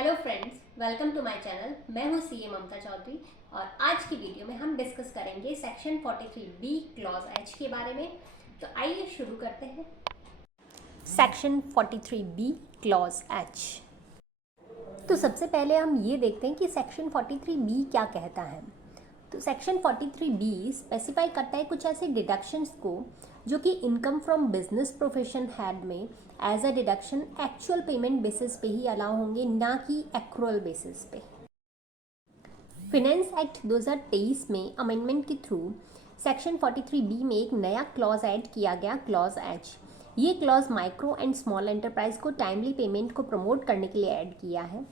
Hello friends, welcome to my channel. मैं हूं CA ममता चौधरी और आज की वीडियो में हम डिस्कस करेंगे सेक्शन 43B क्लॉज एच के बारे में। तो आइए शुरू करते हैं। Section 43B clause H. तो सबसे पहले हम ये देखते हैं कि सेक्शन 43B क्या कहता है। तो सेक्शन 43B स्पेसिफाई करता है कुछ ऐसे डिडक्शंस को जो कि income from business profession head में as a deduction actual payment basis पे ही अलाउ होंगे, ना कि एक्रूअल बेसिस पे। फाइनेंस एक्ट 2023 में अमेंडमेंट के थ्रू सेक्शन 43B में एक नया क्लॉज ऐड किया गया, क्लॉज एच। ये clause micro and small enterprise को टाइमली पेमेंट को प्रमोट करने के लिए ऐड किया है।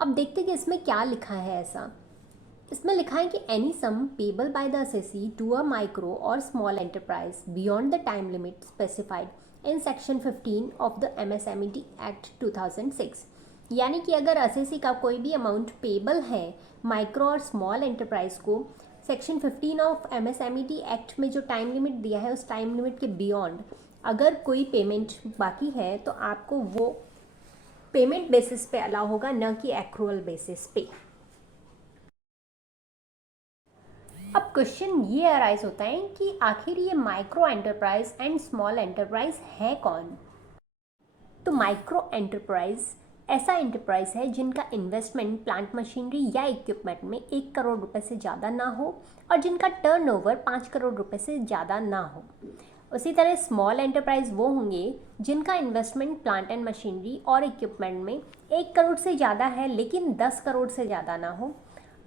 अब देखते हैं कि इसमें क्या लिखा है। ऐसा इसमें लिखा है कि any sum payable by the assessee to a micro और small enterprise beyond the time limit specified in section 15 of the MSME act 2006। यानी कि अगर असेसी का कोई भी अमाउंट पेबल है माइक्रो और स्मॉल एंटरप्राइज को, सेक्शन 15 ऑफ एमएसएमई एक्ट में जो टाइम लिमिट दिया है उस टाइम लिमिट के बियॉन्ड अगर कोई पेमेंट बाकी है तो आपको वो पेमेंट बेसिस पे अलाउ होगा, न कि एक्रूअल बेसिस पे। अब क्वेश्चन ये अराइज होता है कि आखिर ये micro enterprise and small enterprise है कौन। तो माइक्रो एंटरप्राइज ऐसा एंटरप्राइज है जिनका इन्वेस्टमेंट प्लांट मशीनरी या इक्विपमेंट में 1 करोड़ रुपए से ज़्यादा ना हो और जिनका टर्नओवर 5 करोड़ रुपए से ज़्यादा ना हो। उसी तरह स्मॉल एंटरप्राइज वो होंगे जिनका इन्वेस्टमेंट प्लांट एंड मशीनरी और इक्विपमेंट में 1 करोड़ से ज़्यादा है लेकिन 10 करोड़ से ज़्यादा ना हो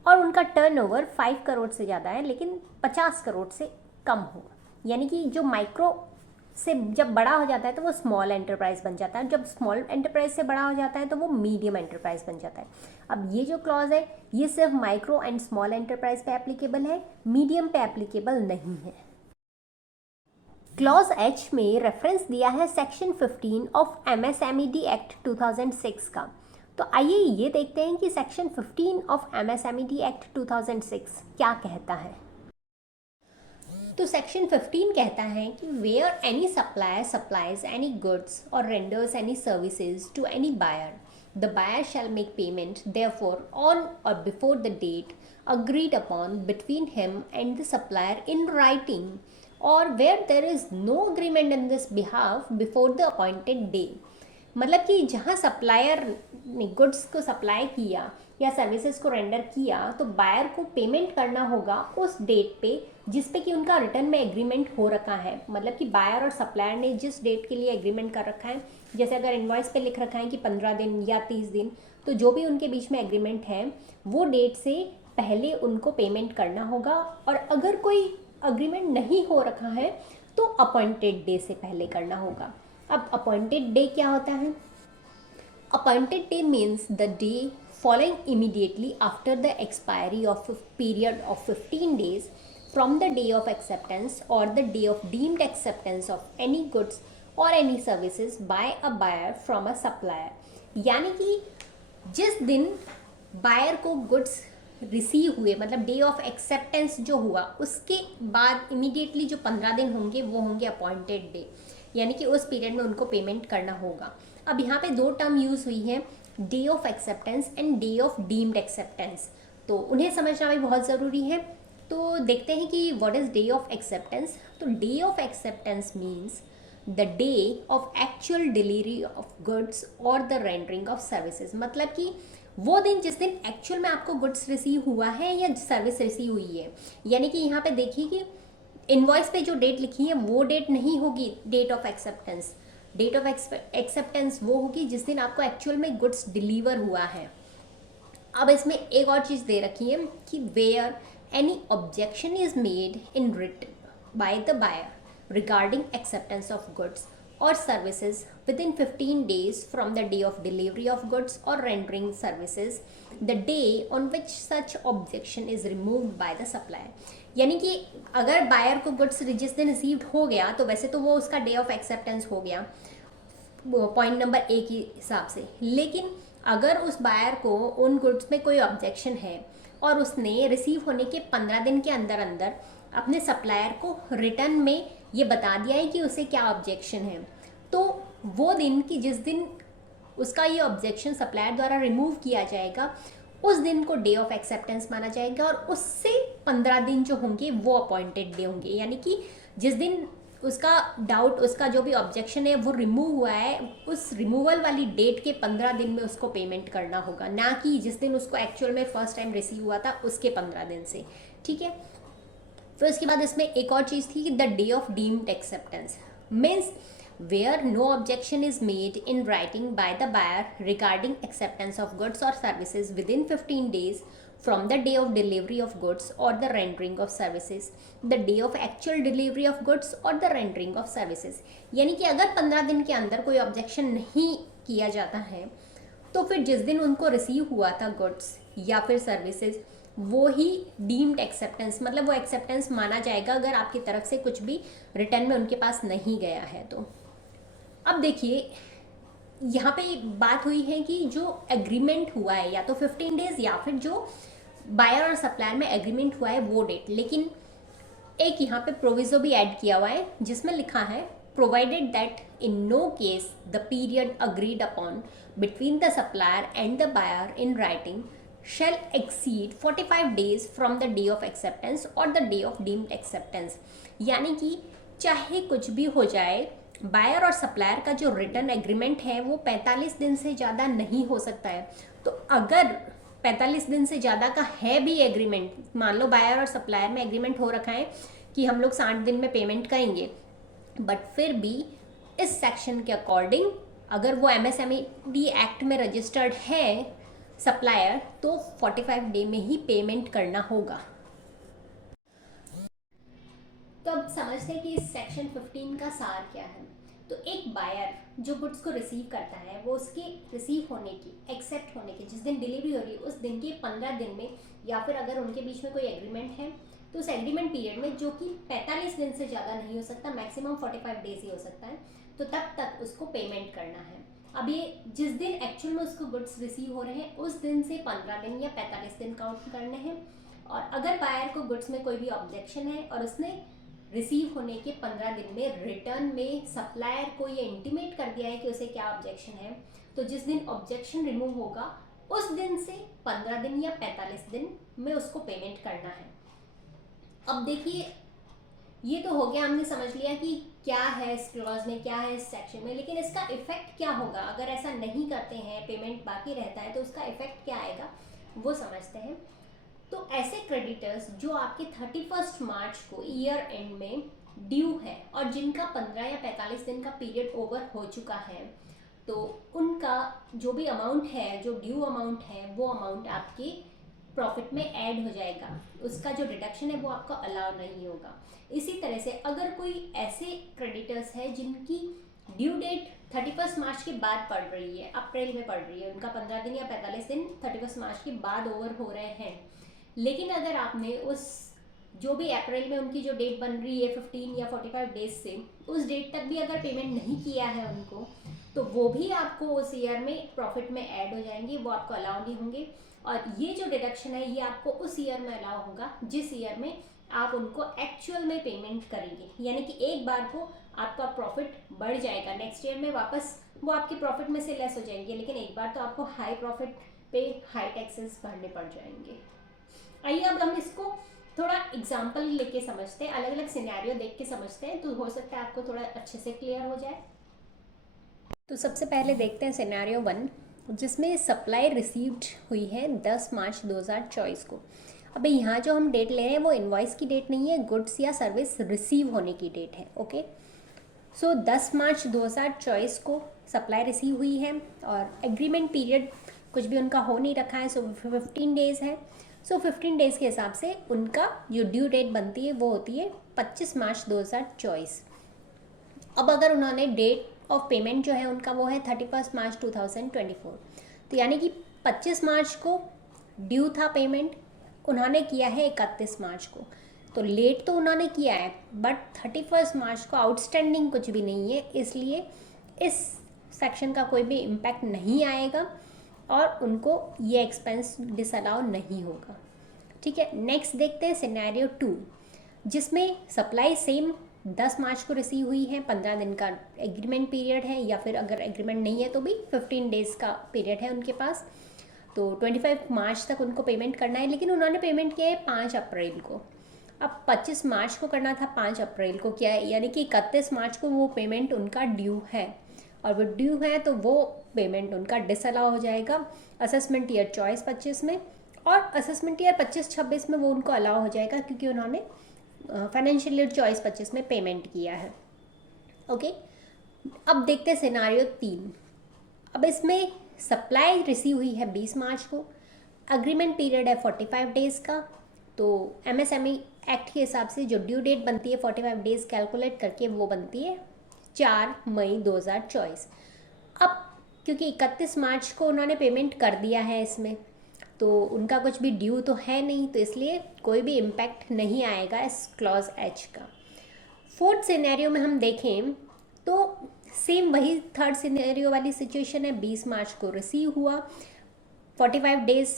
और उनका टर्नओवर 5 करोड़ से ज़्यादा है लेकिन 50 करोड़ से कम हो। यानी कि जो माइक्रो से जब बड़ा हो जाता है तो वो स्मॉल एंटरप्राइज बन जाता है, जब स्मॉल एंटरप्राइज से बड़ा हो जाता है तो वो मीडियम एंटरप्राइज बन जाता है। अब ये जो क्लॉज है ये सिर्फ माइक्रो एंड स्मॉल एंटरप्राइज पे एप्लीकेबल है, मीडियम पे एप्लीकेबल नहीं है। क्लॉज एच में रेफरेंस दिया है सेक्शन 15 ऑफ एमएसएमई एक्ट 2006 का। तो आइए ये देखते हैं कि सेक्शन 15 ऑफ एमएसएमई एक्ट 2006 क्या कहता है। तो सेक्शन 15 कहता है कि where any supplier supplies any goods or renders any services to any buyer, the buyer shall make payment therefor on or before the date agreed upon between him and the supplier in writing or where there is no agreement in this behalf before the appointed day. मतलब कि जहाँ supplier ने goods को supply किया या services को render किया तो बायर को पेमेंट करना होगा उस डेट पे जिस पे कि उनका रिटर्न में एग्रीमेंट हो रखा है। मतलब कि बायर और सप्लायर ने जिस डेट के लिए एग्रीमेंट कर रखा है, जैसे अगर इनवॉइस पे लिख रखा है कि 15 दिन या 30 दिन, तो जो भी उनके बीच में एग्रीमेंट है वो डेट से पहले उनको पेमेंट करना होगा। और अगर कोई अग्रीमेंट नहीं हो रखा है तो अपॉइंटेड डे से पहले करना होगा। अब अपॉइंटेड डे क्या होता है? Appointed day means the day following immediately after the expiry of a period of 15 days from the day of acceptance or the day of deemed acceptance of any goods or any services by a buyer from a supplier। यानी कि जिस दिन buyer को goods receive हुए, मतलब day of acceptance जो हुआ उसके बाद इमीडिएटली जो 15 दिन होंगे वो होंगे अपॉइंटेड डे, यानी कि उस पीरियड में उनको पेमेंट करना होगा। अब यहाँ पे दो टर्म यूज़ हुई है, day of acceptance and day of deemed acceptance, तो उन्हें समझना भी बहुत ज़रूरी है। तो देखते हैं कि what is day of acceptance. तो day of acceptance means the day of actual delivery of goods और द रेंडरिंग ऑफ सर्विसेज। मतलब कि वो दिन जिस दिन एक्चुअल में आपको गुड्स रिसीव हुआ है या सर्विस रिसीव हुई है। यानी कि यहाँ पे देखिए कि इनवॉइस पे जो डेट लिखी है वो डेट नहीं होगी date of acceptance. Date of acceptance वो होगी जिस दिन आपको एक्चुअल में गुड्स डिलीवर हुआ है। अब इसमें एक और चीज़ दे रखी है कि where any objection is made in written by the buyer regarding acceptance of goods or services within 15 days from the day of delivery of goods or rendering services, the day on which such objection is removed by the supplier। यानी कि अगर buyer को goods जिस दिन received हो गया तो वैसे तो वो उसका डे ऑफ एक्सेप्टेंस हो गया पॉइंट नंबर ए के हिसाब से, लेकिन अगर उस बायर को उन गुड्स में कोई ऑब्जेक्शन है और उसने रिसीव होने के 15 दिन के अंदर अंदर अपने सप्लायर को रिटर्न में ये बता दिया है कि उसे क्या ऑब्जेक्शन है, तो वो दिन की जिस दिन उसका ये ऑब्जेक्शन सप्लायर द्वारा रिमूव किया जाएगा, उस दिन को डे ऑफ एक्सेप्टेंस माना जाएगा और उससे 15 दिन जो होंगे वो अपॉइंटेड डे होंगे। यानी कि जिस दिन उसका डाउट, उसका जो भी ऑब्जेक्शन है वो रिमूव हुआ है, उस रिमूवल वाली डेट के 15 दिन में उसको पेमेंट करना होगा, ना कि जिस दिन उसको एक्चुअल में फर्स्ट टाइम रिसीव हुआ था उसके 15 दिन से। ठीक है। फिर उसके बाद इसमें एक और चीज़ थी कि the day of deemed acceptance means where no objection is made in writing by the buyer regarding acceptance of goods or services within 15 days from the day of delivery of goods or the rendering of services, the day of actual delivery of goods or the rendering of services। यानी कि अगर 15 दिन के अंदर कोई objection नहीं किया जाता है तो फिर जिस दिन उनको रिसीव हुआ था गुड्स या फिर सर्विसेज, वो ही डीम्ड एक्सेप्टेंस, मतलब वो एक्सेप्टेंस माना जाएगा अगर आपकी तरफ से कुछ भी रिटर्न में उनके पास नहीं गया है तो। अब देखिए यहाँ पे बात हुई है कि जो एग्रीमेंट हुआ है या तो 15 डेज या फिर जो बायर और सप्लायर में एग्रीमेंट हुआ है वो डेट, लेकिन एक यहाँ पे प्रोविजो भी ऐड किया हुआ है जिसमें लिखा है provided that in no case the period agreed upon between the supplier and the buyer in writing shall exceed 45 days from the day of acceptance or the day of deemed acceptance। यानी कि चाहे कुछ भी हो जाए, buyer और supplier का जो रिटर्न एग्रीमेंट है वो 45 दिन से ज़्यादा नहीं हो सकता है। तो अगर 45 दिन से ज़्यादा का है भी एग्रीमेंट, मान लो बायर और सप्लायर में एग्रीमेंट हो रखा है कि हम लोग 60 दिन में पेमेंट करेंगे, बट फिर भी इस सेक्शन के अकॉर्डिंग अगर वो MSMED एक्ट में रजिस्टर्ड है सप्लायर तो 45 डे में ही पेमेंट करना होगा। तो अब समझते हैं कि इस सेक्शन 15 का सार क्या है। तो एक बायर जो गुड्स को रिसीव करता है वो उसके रिसीव होने की, एक्सेप्ट होने की, जिस दिन डिलीवरी हो रही है उस दिन के 15 दिन में, या फिर अगर उनके बीच में कोई एग्रीमेंट है तो उस एग्रीमेंट पीरियड में, जो कि 45 दिन से ज़्यादा नहीं हो सकता, मैक्सिमम 45 डेज ही हो सकता है, तो तब तक उसको पेमेंट करना है। अब ये जिस दिन एक्चुअल में उसको गुड्स रिसीव हो रहे हैं उस दिन से 15 दिन या 45 दिन काउंट करने हैं। और अगर बायर को गुड्स में कोई भी ऑब्जेक्शन है और उसने रिसीव होने के 15 दिन में रिटर्न में सप्लायर को ये इंटीमेट कर दिया है कि उसे क्या ऑब्जेक्शन है, तो जिस दिन ऑब्जेक्शन रिमूव होगा उस दिन से 15 दिन या 45 दिन में उसको पेमेंट करना है। अब देखिए ये तो हो गया, हमने समझ लिया कि क्या है इस क्लॉज में, क्या है इस सेक्शन में, लेकिन इसका इफेक्ट क्या होगा अगर ऐसा नहीं करते हैं, पेमेंट बाकी रहता है, तो उसका इफेक्ट क्या आएगा वो समझते हैं। तो ऐसे क्रेडिटर्स जो आपके 31 मार्च को ईयर एंड में ड्यू है और जिनका 15 या 45 दिन का पीरियड ओवर हो चुका है, तो उनका जो भी अमाउंट है, जो ड्यू अमाउंट है, वो अमाउंट आपके प्रॉफिट में ऐड हो जाएगा, उसका जो डिडक्शन है वो आपको अलाउ नहीं होगा। इसी तरह से अगर कोई ऐसे क्रेडिटर्स है जिनकी ड्यू डेट 31 मार्च के बाद पड़ रही है, अप्रैल में पड़ रही है, उनका 15 दिन या 45 दिन 31 मार्च के बाद ओवर हो रहे हैं, लेकिन अगर आपने उस जो भी अप्रैल में उनकी जो डेट बन रही है 15 या 45 डेज से, उस डेट तक भी अगर पेमेंट नहीं किया है उनको, तो वो भी आपको उस ईयर में प्रॉफिट में ऐड हो जाएंगे, वो आपको अलाउ नहीं होंगे। और ये जो डिडक्शन है ये आपको उस ईयर में अलाउ होगा जिस ईयर में आप उनको एक्चुअल में पेमेंट करेंगे। यानी कि एक बार को आपका प्रॉफिट बढ़ जाएगा, नेक्स्ट ईयर में वापस वो आपके प्रॉफिट में से लेस हो जाएंगे, लेकिन एक बार तो आपको हाई प्रॉफिट पे हाई टैक्सेस भरने पड़ जाएंगे। आइए अब हम इसको थोड़ा एग्जाम्पल लेके समझते हैं, अलग अलग सिनेरियो देख के समझते हैं, तो हो सकता है आपको थोड़ा अच्छे से क्लियर हो जाए। तो सबसे पहले देखते हैं सिनेरियो 1, जिसमें सप्लाई रिसीव्ड हुई है 10 मार्च 2024 को। अब यहाँ जो हम डेट ले रहे हैं वो इनवॉइस की डेट नहीं है, गुड्स या सर्विस रिसीव होने की डेट है। ओके, सो 10 मार्च 2024 को सप्लाई रिसीव हुई है और एग्रीमेंट पीरियड कुछ भी उनका हो नहीं रखा है, सो 15 डेज़ है। सो 15 डेज़ के हिसाब से उनका जो ड्यू डेट बनती है वो होती है 25 मार्च 2024। अब अगर उन्होंने डेट ऑफ पेमेंट जो है उनका वो है 31 मार्च 2024, तो यानी कि 25 मार्च को ड्यू था पेमेंट, उन्होंने किया है 31 मार्च को, तो लेट तो उन्होंने किया है बट 31 मार्च को आउटस्टैंडिंग कुछ भी नहीं है, इसलिए इस सेक्शन का कोई भी इम्पैक्ट नहीं आएगा और उनको ये एक्सपेंस डिसअलाउ नहीं होगा। ठीक है, नेक्स्ट देखते हैं सिनेरियो 2, जिसमें सप्लाई सेम 10 मार्च को रिसीव हुई है, 15 दिन का एग्रीमेंट पीरियड है, या फिर अगर एग्रीमेंट नहीं है तो भी 15 डेज़ का पीरियड है उनके पास। तो 25 मार्च तक उनको पेमेंट करना है, लेकिन उन्होंने पेमेंट किया है 5 अप्रैल को। अब 25 मार्च को करना था, 5 अप्रैल को किया है, यानी कि 31 मार्च को वो पेमेंट उनका ड्यू है, और वो ड्यू है तो वो पेमेंट उनका डिसअलाउ हो जाएगा असेसमेंट ईयर 24-25 में, और असेसमेंट ईयर 25-26 में वो उनको अलाउ हो जाएगा क्योंकि उन्होंने फाइनेंशियल ईयर 24-25 में पेमेंट किया है। ओके, अब देखते हैं सिनारियो 3। अब इसमें सप्लाई रिसीव हुई है 20 मार्च को, अग्रीमेंट पीरियड है 45 डेज़ का। तो एमएसएमई एक्ट के हिसाब से जो ड्यू डेट बनती है 45 डेज़ कैलकुलेट करके वो बनती है 4 मई 2024। अब क्योंकि 31 मार्च को उन्होंने पेमेंट कर दिया है इसमें, तो उनका कुछ भी ड्यू तो है नहीं, तो इसलिए कोई भी इम्पैक्ट नहीं आएगा इस क्लॉज एच का। फोर्थ सिनेरियो में हम देखें तो सेम वही थर्ड सिनेरियो वाली सिचुएशन है। 20 मार्च को रिसीव हुआ, 45 डेज़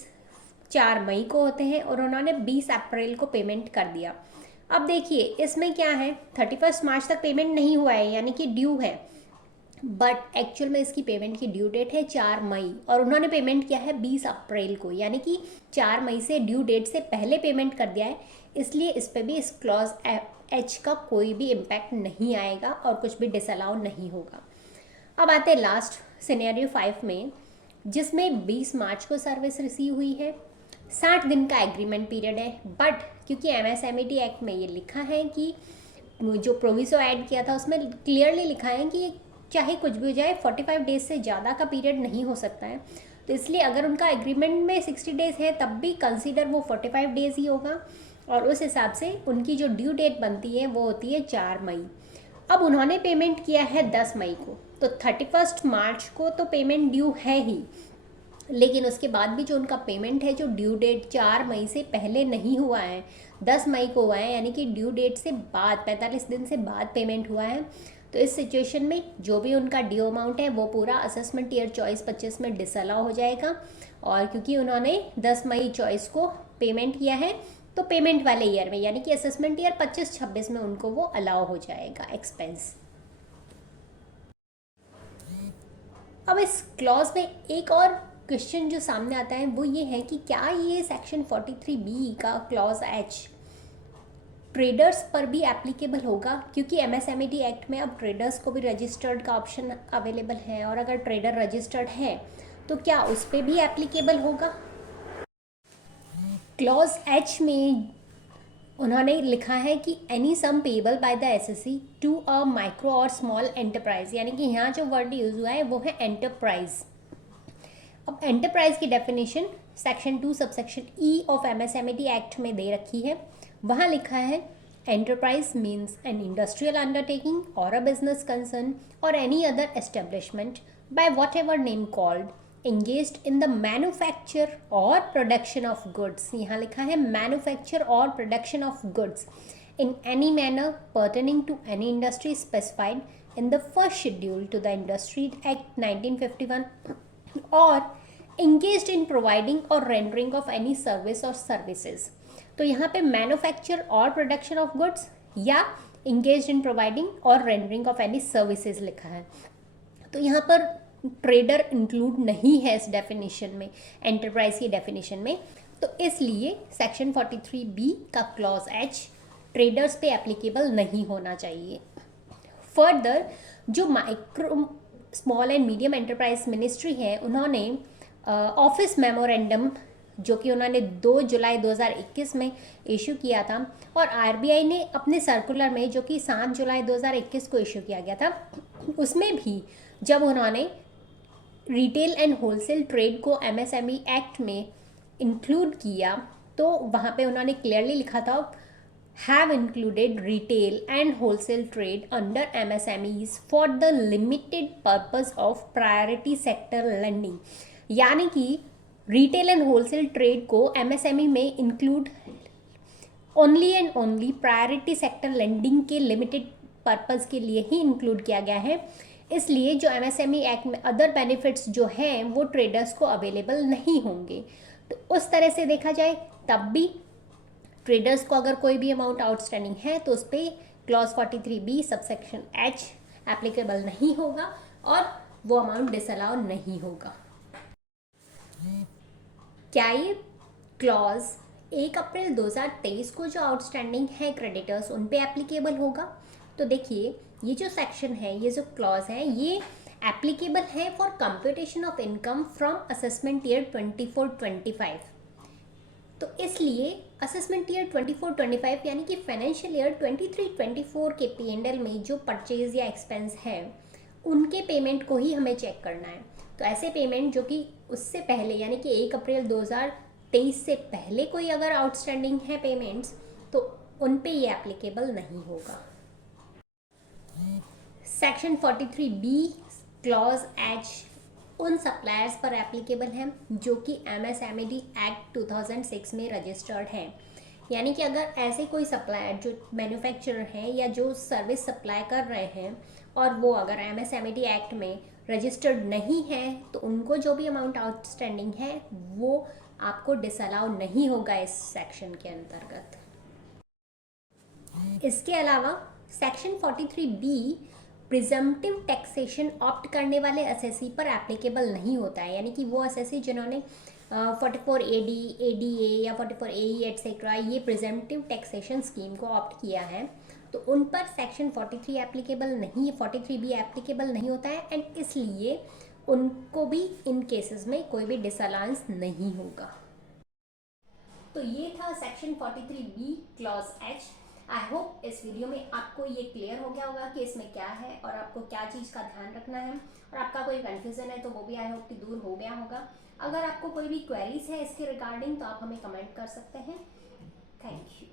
4 मई को होते हैं, और उन्होंने 20 अप्रैल को पेमेंट कर दिया। अब देखिए इसमें क्या है, 31 मार्च तक पेमेंट नहीं हुआ है यानी कि ड्यू है, बट एक्चुअल में इसकी पेमेंट की ड्यू डेट है 4 मई, और उन्होंने पेमेंट किया है 20 अप्रैल को, यानी कि 4 मई से ड्यू डेट से पहले पेमेंट कर दिया है, इसलिए इस पर भी इस क्लॉज एच का कोई भी इम्पैक्ट नहीं आएगा और कुछ भी डिसअलाउ नहीं होगा। अब आते हैं लास्ट सिनेरियो 5 में, जिसमें 20 मार्च को सर्विस रिसीव हुई है, 60 दिन का एग्रीमेंट पीरियड है, बट क्योंकि एमएसएमईडी एक्ट में ये लिखा है कि जो प्रोविसो ऐड किया था उसमें क्लियरली लिखा है कि चाहे कुछ भी हो जाए 45 डेज से ज़्यादा का पीरियड नहीं हो सकता है, तो इसलिए अगर उनका एग्रीमेंट में 60 डेज़ है तब भी कंसीडर वो 45 डेज़ ही होगा, और उस हिसाब से उनकी जो ड्यू डेट बनती है वो होती है 4 मई। अब उन्होंने पेमेंट किया है 10 मई को, तो 31 मार्च को तो पेमेंट ड्यू है ही, लेकिन उसके बाद भी जो उनका पेमेंट है जो ड्यू डेट 4 मई से पहले नहीं हुआ है, 10 मई को हुआ है, यानी कि ड्यू डेट से बाद 45 दिन से बाद पेमेंट हुआ है, तो इस सिचुएशन में जो भी उनका ड्यू अमाउंट है वो पूरा असेसमेंट ईयर 24-25 में डिसअलाउ हो जाएगा, और क्योंकि उन्होंने 10 मई 24 को पेमेंट किया है तो पेमेंट वाले ईयर में यानी कि असेसमेंट ईयर 25-26 में उनको वो अलाउ हो जाएगा एक्सपेंस। अब इस क्लॉज में एक और क्वेश्चन जो सामने आता है वो ये है कि क्या ये सेक्शन 43B का क्लॉज एच ट्रेडर्स पर भी एप्लीकेबल होगा, क्योंकि एमएसएमईडी एक्ट में अब ट्रेडर्स को भी रजिस्टर्ड का ऑप्शन अवेलेबल है, और अगर ट्रेडर रजिस्टर्ड है तो क्या उस पर भी एप्लीकेबल होगा। क्लॉज एच में उन्होंने लिखा है कि any sum payable by the SSC to a micro और स्मॉल एंटरप्राइज, यानी कि यहाँ जो वर्ड यूज हुआ है वो है एंटरप्राइज। अब एंटरप्राइज की definition section 2 subsection E of MSMED act में दे रखी है। वहाँ लिखा है enterprise means an industrial undertaking और अ बिजनेस कंसर्न और any other establishment by what ever name called engaged in the manufacture or production of goods, यहाँ लिखा है manufacture or production of goods in any manner pertaining to any industry specified in the first schedule to the Industry Act 1951 or engaged in providing or rendering of any service or services। तो यहाँ पे manufacture or production of goods या engaged in providing or rendering of any services लिखा है, तो यहाँ पर trader include नहीं है इस डेफिनेशन में, एंटरप्राइज की डेफिनेशन में, तो इसलिए सेक्शन 43B का क्लॉज एच ट्रेडर्स पे एप्लीकेबल नहीं होना चाहिए। फर्दर जो micro small and medium enterprise ministry है उन्होंने ऑफिस मेमोरेंडम जो कि उन्होंने 2 जुलाई 2021 में इशू किया था, और आरबीआई ने अपने सर्कुलर में जो कि 7 जुलाई 2021 को इशू किया गया था उसमें भी जब उन्होंने रिटेल एंड होलसेल ट्रेड को एमएसएमई एक्ट में इंक्लूड किया तो वहाँ पे उन्होंने क्लियरली लिखा था have included retail and wholesale trade under MSMEs for the limited purpose of priority sector lending, यानी कि रिटेल एंड होलसेल ट्रेड को एमएसएमई में include only and only priority sector lending के लिमिटेड पर्पस के लिए ही include किया गया है। इसलिए जो एमएसएमई एक्ट में अदर बेनिफिट्स जो हैं वो ट्रेडर्स को अवेलेबल नहीं होंगे। तो उस तरह से देखा जाए तब भी ट्रेडर्स को अगर कोई भी अमाउंट आउटस्टैंडिंग है तो उस पर clause 43B subsection H applicable नहीं होगा और वो अमाउंट डिसअलाउ नहीं होगा। क्या ये क्लॉज 1 अप्रैल 2023 को जो आउटस्टैंडिंग है क्रेडिटर्स उन पे एप्लीकेबल होगा? तो देखिए, ये जो सेक्शन है, ये जो क्लॉज है, ये एप्लीकेबल है for computation of income from assessment year 24-25। तो इसलिए असेसमेंट ईयर 24-25 यानी कि फाइनेंशियल ईयर 23-24 के P&L में जो परचेज या एक्सपेंस है उनके पेमेंट को ही हमें चेक करना है। तो ऐसे पेमेंट जो कि उससे पहले यानी कि 1 अप्रैल 2023 से पहले कोई अगर आउटस्टैंडिंग है पेमेंट्स तो उन पे ये एप्लीकेबल नहीं होगा। सेक्शन 43B क्लॉज H उन सप्लायर्स पर एप्लीकेबल हैं जो कि MSMED एक्ट 2006 में रजिस्टर्ड हैं। यानी कि अगर ऐसे कोई सप्लायर जो मैन्युफैक्चरर हैं या जो सर्विस सप्लाई कर रहे हैं और वो अगर MSMED एक्ट में रजिस्टर्ड नहीं है तो उनको जो भी अमाउंट आउटस्टैंडिंग है वो आपको डिसअलाउ नहीं होगा इस सेक्शन के अंतर्गत। इसके अलावा section 43B presumptive taxation opt करने वाले असेसी पर एप्लीकेबल नहीं होता है। यानी कि वो असेसी जिन्होंने 44AD, ADA या 44AE एटसेट्रा ये प्रिजम्पटिव टैक्सेशन स्कीम को ऑप्ट किया है तो उन पर सेक्शन 43 एप्लीकेबल नहीं, 43B एप्लीकेबल नहीं होता है एंड इसलिए उनको भी इन केसेस में कोई भी डिसअलाउंस नहीं होगा। तो ये था section 43B clause H। I hope इस वीडियो में आपको ये क्लियर हो गया होगा कि इसमें क्या है और आपको क्या चीज़ का ध्यान रखना है और आपका कोई कन्फ्यूज़न है तो वो भी आई होप कि दूर हो गया होगा। अगर आपको कोई भी क्वेरीज है इसके रिगार्डिंग तो आप हमें कमेंट कर सकते हैं। Thank you.